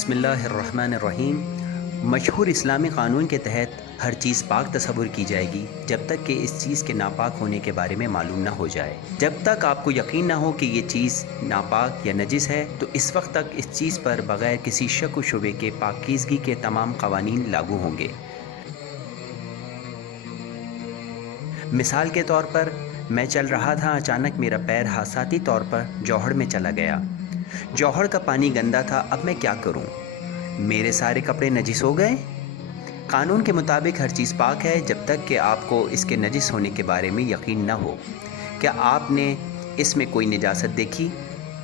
بسم اللہ الرحمن الرحیم۔ مشہور اسلامی قانون کے تحت ہر چیز پاک تصور کی جائے گی جب تک کہ اس چیز کے ناپاک ہونے کے بارے میں معلوم نہ ہو جائے۔ جب تک آپ کو یقین نہ ہو کہ یہ چیز ناپاک یا نجس ہے تو اس وقت تک اس چیز پر بغیر کسی شک و شبے کے پاکیزگی کے تمام قوانین لاگو ہوں گے۔ مثال کے طور پر میں چل رہا تھا، اچانک میرا پیر حادثاتی طور پر جوہڑ میں چلا گیا۔ جوہڑ کا پانی گندا تھا، اب میں کیا کروں؟ میرے سارے کپڑے نجس ہو گئے؟ قانون کے مطابق ہر چیز پاک ہے جب تک کہ آپ کو اس کے نجس ہونے کے بارے میں یقین نہ ہو۔ کیا آپ نے اس میں کوئی نجاست دیکھی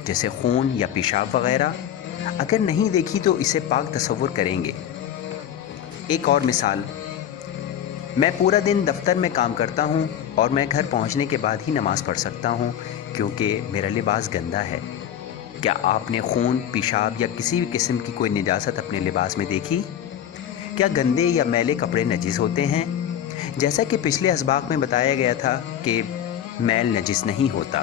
جیسے خون یا پیشاب وغیرہ؟ اگر نہیں دیکھی تو اسے پاک تصور کریں گے۔ ایک اور مثال، میں پورا دن دفتر میں کام کرتا ہوں اور میں گھر پہنچنے کے بعد ہی نماز پڑھ سکتا ہوں کیونکہ میرا لباس گندا ہے۔ کیا آپ نے خون، پیشاب یا کسی بھی قسم کی کوئی نجاست اپنے لباس میں دیکھی؟ کیا گندے یا میلے کپڑے نجس ہوتے ہیں؟ جیسا کہ پچھلے اسباق میں بتایا گیا تھا کہ میل نجس نہیں ہوتا۔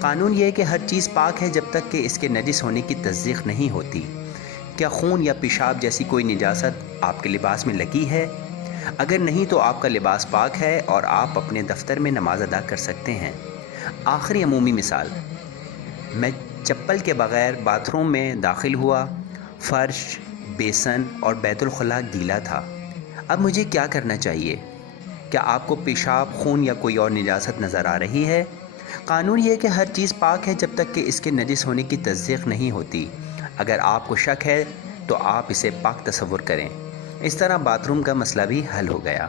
قانون یہ ہے کہ ہر چیز پاک ہے جب تک کہ اس کے نجس ہونے کی تصدیق نہیں ہوتی۔ کیا خون یا پیشاب جیسی کوئی نجاست آپ کے لباس میں لگی ہے؟ اگر نہیں تو آپ کا لباس پاک ہے اور آپ اپنے دفتر میں نماز ادا کر سکتے ہیں۔ آخری عمومی مثال، میں چپل کے بغیر باتھ روم میں داخل ہوا، فرش، بیسن اور بیت الخلاء گیلا تھا۔ اب مجھے کیا کرنا چاہیے؟ کیا آپ کو پیشاب، خون یا کوئی اور نجاست نظر آ رہی ہے؟ قانون یہ ہے کہ ہر چیز پاک ہے جب تک کہ اس کے نجس ہونے کی تصدیق نہیں ہوتی۔ اگر آپ کو شک ہے تو آپ اسے پاک تصور کریں۔ اس طرح باتھ روم کا مسئلہ بھی حل ہو گیا۔